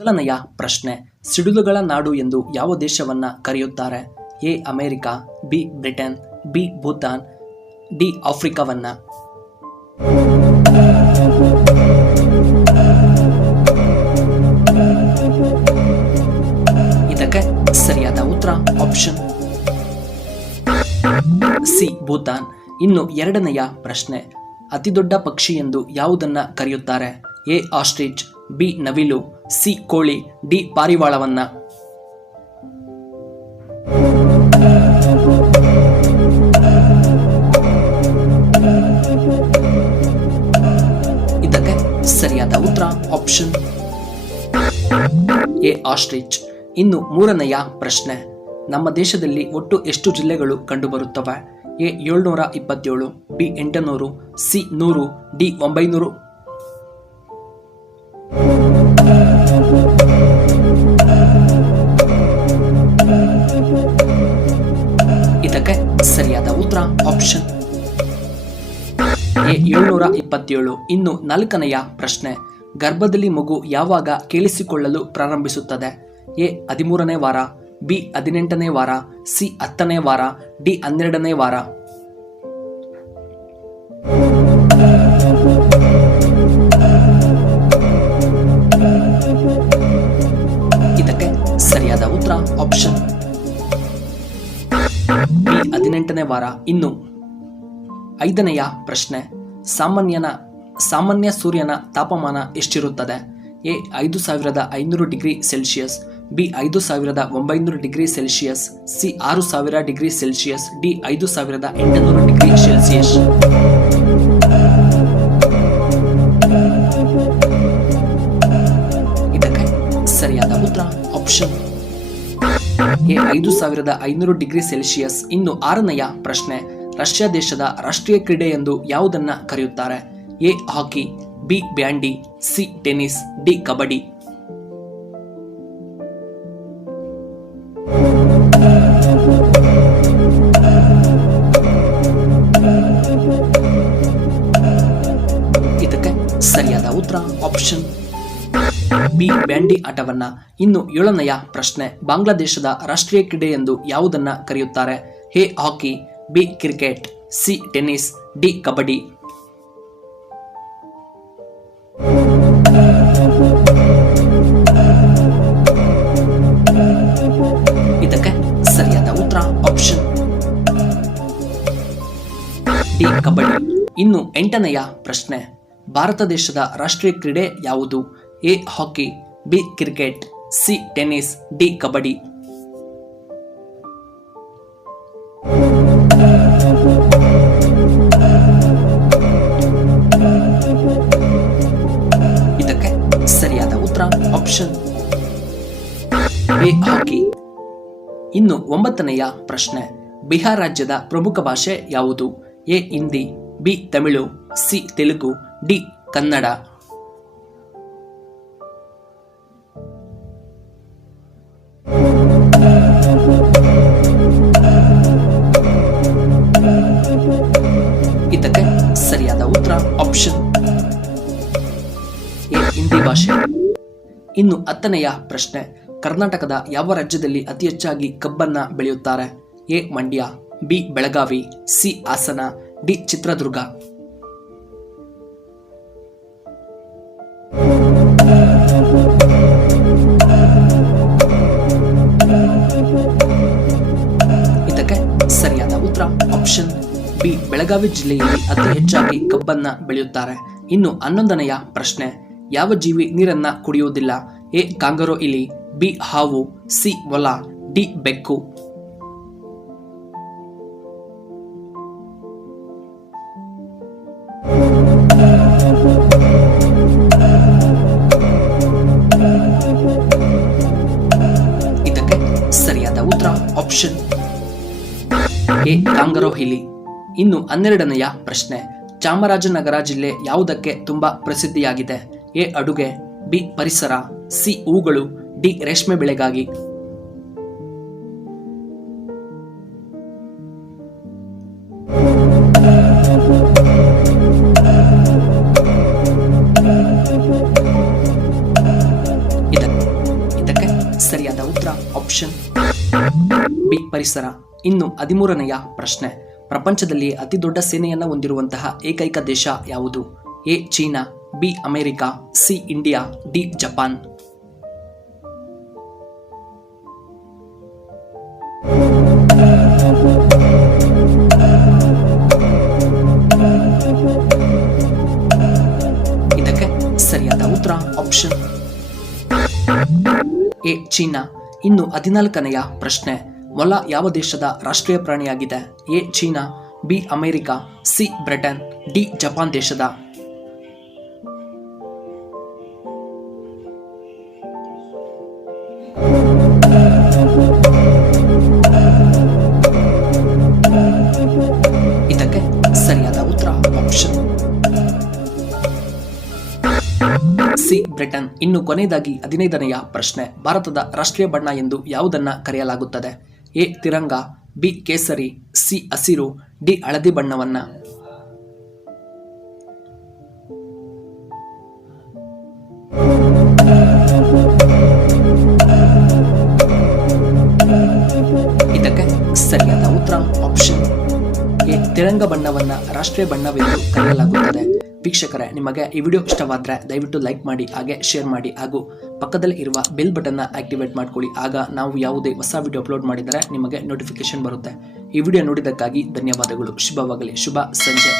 ಮೊದಲನೆಯ ಪ್ರಶ್ನೆ, ಸಿಡಿಲುಗಳ ನಾಡು ಎಂದು ಯಾವ ದೇಶವನ್ನ ಕರೆಯುತ್ತಾರೆ? A America, B Britain, B Bhutan, D ಆಫ್ರಿಕಾವನ್ನ. ಇದಕ್ಕೆ ಸರಿಯಾದ ಉತ್ತರ ಆಪ್ಷನ್ ಸಿ ಭೂತಾನ್. ಇನ್ನು ಎರಡನೆಯ ಪ್ರಶ್ನೆ, ಅತಿದೊಡ್ಡ ಪಕ್ಷಿ ಎಂದು ಯಾವುದನ್ನ ಕರೆಯುತ್ತಾರೆ? ಎ ಆಸ್ಟ್ರಿಚ್, ಬಿ ನವಿಲು, ಸಿ ಕೋಳಿ, ಡಿ ಪಾರಿವಾಳವನ್ನ. ಇದಕ್ಕೆ ಸರಿಯಾದ ಉತ್ತರ ಆಪ್ಷನ್ ಎ ಆಸ್ಟ್ರಿಚ್. ಇನ್ನು ಮೂರನೆಯ ಪ್ರಶ್ನೆ, ನಮ್ಮ ದೇಶದಲ್ಲಿ ಒಟ್ಟು ಎಷ್ಟು ಜಿಲ್ಲೆಗಳು ಕಂಡುಬರುತ್ತವೆ? A 727, B 800, C 100, D 900. ಇದಕ್ಕೆ ಸರಿಯಾದ ಉತ್ತರ ಆಪ್ಷನ್ ಎ 727. ಇನ್ನು ನಾಲ್ಕನೆಯ ಪ್ರಶ್ನೆ, ಗರ್ಭದಲ್ಲಿ ಮಗು ಯಾವಾಗ ಕೇಳಿಸಿಕೊಳ್ಳಲು ಪ್ರಾರಂಭಿಸುತ್ತದೆ? ಎ 13ನೇ ವಾರ, ಬಿ 18ನೇ ವಾರ, ಸಿ 10ನೇ ವಾರ, ಡಿ 12ನೇ ವಾರ. ಇದಕ್ಕೆ ಸರಿಯಾದ ಉತ್ತರ ಆಪ್ಷನ್ ಬಿ 18ನೇ ವಾರ. ಇನ್ನು ಐದನೆಯ ಪ್ರಶ್ನೆ, ಸಾಮಾನ್ಯ ಸೂರ್ಯನ ತಾಪಮಾನ ಎಷ್ಟಿರುತ್ತದೆ? A 5500 degree Celsius, B 5900 degree Celsius, C 6000 degree Celsius, D 5800 degree Celsius. ಇದಕ್ಕೆ ಸರಿಯಾದ ಉತ್ತರ ಆಪ್ಷನ್ ಎ 5500 ಡಿಗ್ರಿ ಸೆಲ್ಸಿಯಸ್. ಇನ್ನು ಆರನೆಯ ಪ್ರಶ್ನೆ, ರಷ್ಯಾ ದೇಶದ ರಾಷ್ಟ್ರೀಯ ಕ್ರೀಡೆ ಎಂದು ಯಾವುದನ್ನ ಕರೆಯುತ್ತಾರೆ? A hockey, B bandy, C tennis, D kabaddi. ಇದಕ್ಕೆ ಸರಿಯಾದ ಉತ್ತರ ಆಪ್ಷನ್ ಬಿ ಬ್ಯಾಂಡಿ ಆಟವನ್ನ. ಇನ್ನು ಏಳನೆಯ ಪ್ರಶ್ನೆ, ಬಾಂಗ್ಲಾದೇಶದ ರಾಷ್ಟ್ರೀಯ ಕ್ರೀಡೆ ಎಂದು ಯಾವುದನ್ನ ಕರೆಯುತ್ತಾರೆ? A hockey, B cricket, C tennis, D kabaddi. ಇದಕ್ಕೆ ಸರಿಯಾದ ಉತ್ತರ ಆಪ್ಷನ್ ಡಿ ಕಬಡ್ಡಿ. ಇನ್ನು ಎಂಟನೆಯ ಪ್ರಶ್ನೆ, ಭಾರತ ದೇಶದ ರಾಷ್ಟ್ರೀಯ ಕ್ರೀಡೆ ಯಾವುದು? A hockey, B cricket, C tennis, D kabaddi. ಇದಕ್ಕೆ ಸರಿಯಾದ ಉತ್ತರ ಆಪ್ಷನ್ ಎ ಹಾಕಿ. ಇನ್ನು ಒಂಬತ್ತನೆಯ ಪ್ರಶ್ನೆ, ಬಿಹಾರ್ ರಾಜ್ಯದ ಪ್ರಮುಖ ಭಾಷೆ ಯಾವುದು? A Hindi, B Tamil, C Telugu, D Kannada. ಇದಕ್ಕೆ ಸರಿಯಾದ ಉತ್ತರ ಆಪ್ಷನ್ ಎ ಹಿಂದಿ ಭಾಷೆ. ಇನ್ನು ಹತ್ತನೆಯ ಪ್ರಶ್ನೆ, ಕರ್ನಾಟಕದ ಯಾವ ರಾಜ್ಯದಲ್ಲಿ ಅತಿ ಹೆಚ್ಚಾಗಿ ಕಬ್ಬನ್ನ ಬೆಳೆಯುತ್ತಾರೆ? A Mandya, B Belagavi, C Hassan, D Chitradurga. ಇದಕ್ಕೆ ಸರಿಯಾದ ಉತ್ತರ ಆಪ್ಷನ್ ಬಿ ಬೆಳಗಾವಿ ಜಿಲ್ಲೆಯಲ್ಲಿ ಅತಿ ಹೆಚ್ಚಾಗಿ ಕಬ್ಬನ್ನ ಬೆಳೆಯುತ್ತಾರೆ. ಇನ್ನು 11ನೆಯ ಪ್ರಶ್ನೆ, ಯಾವ ಜೀವಿ ನೀರನ್ನ ಕುಡಿಯುವುದಿಲ್ಲ? ಎ ಕಾಂಗರೋ ಇಲಿ, ಬಿ ಹಾವು, ಸಿ ಮೊಲ, ಡಿ ಬೆಕ್ಕು. ಇದಕ್ಕೆ ಸರಿಯಾದ ಉತ್ತರ ಆಪ್ಷನ್ ಎ ಕಾಂಗರೋ ಇಲಿ. ಇನ್ನು 12ನೆಯ ಪ್ರಶ್ನೆ, ಚಾಮರಾಜನಗರ ಜಿಲ್ಲೆ ಯಾವುದಕ್ಕೆ ತುಂಬಾ ಪ್ರಸಿದ್ಧಿಯಾಗಿದೆ? ಎ ಅಡುಗೆ, ಬಿ ಪರಿಸರ, ಸಿ ಹೂಗಳು, ಡಿ ರೇಷ್ಮೆ ಬೆಳೆಗಾಗಿ. ಸರಿಯಾದ ಉತ್ತರ ಆಪ್ಷನ್ ಬಿ ಪರಿಸರ. ಇನ್ನು 13ನೆಯ ಪ್ರಶ್ನೆ, ಪ್ರಪಂಚದಲ್ಲಿ ಅತಿ ದೊಡ್ಡ ಸೇನೆಯನ್ನು ಹೊಂದಿರುವಂತಹ ಏಕೈಕ ದೇಶ ಯಾವುದು? A China, B America, C India, D Japan. ಇದಕ್ಕೆ ಸರಿಯಾದ ಉತ್ತರ ಆಪ್ಷನ್ ಎ ಚೀನಾ. ಇನ್ನು 14ನೆಯ ಪ್ರಶ್ನೆ, ಮೊಲ ಯಾವ ದೇಶದ ರಾಷ್ಟ್ರೀಯ ಪ್ರಾಣಿಯಾಗಿದೆ? A China, B America, C Britain, D Japan ದೇಶದ. ಇದಕ್ಕೆ ಸರಿಯಾದ ಉತ್ತರ ಆಪ್ಷನ್ ಸಿ ಬ್ರಿಟನ್. ಇನ್ನು ಕೊನೆಯದಾಗಿ 15ನೆಯ ಪ್ರಶ್ನೆ, ಭಾರತದ ರಾಷ್ಟ್ರೀಯ ಬಣ್ಣ ಎಂದು ಯಾವುದನ್ನ ಕರೆಯಲಾಗುತ್ತದೆ? ಎ ತಿರಂಗ, ಬಿ ಕೇಸರಿ, ಸಿ ಹಸಿರು, ಡಿ ಹಳದಿ ಬಣ್ಣವನ್ನ. ಇದಕ್ಕೆ ಸರಿಯಾದ ಉತ್ತರ ಆಪ್ಷನ್ ಎ ತಿರಂಗ ಬಣ್ಣವನ್ನ ರಾಷ್ಟ್ರೀಯ ಬಣ್ಣವೆಂದು ಕರೆಯಲಾಗುತ್ತದೆ. ವೀಕ್ಷಕರೇ, ನಿಮಗೆ ಈ ವಿಡಿಯೋ ಇಷ್ಟವಾದರೆ ದಯವಿಟ್ಟು ಲೈಕ್ ಮಾಡಿ, ಹಾಗೆ ಶೇರ್ ಮಾಡಿ, ಹಾಗೂ ಪಕ್ಕದಲ್ಲಿ ಇರುವ ಬೆಲ್ ಬಟನ್ನ ಆಕ್ಟಿವೇಟ್ ಮಾಡ್ಕೊಳ್ಳಿ. ಆಗ ನಾವು ಯಾವುದೇ ಹೊಸ ವಿಡಿಯೋ ಅಪ್ಲೋಡ್ ಮಾಡಿದರೆ ನಿಮಗೆ ನೋಟಿಫಿಕೇಶನ್ ಬರುತ್ತೆ. ಈ ವಿಡಿಯೋ ನೋಡಿದ್ದಕ್ಕಾಗಿ ಧನ್ಯವಾದಗಳು. ಶುಭವಾಗಲಿ. ಶುಭ ಸಂಜೆ.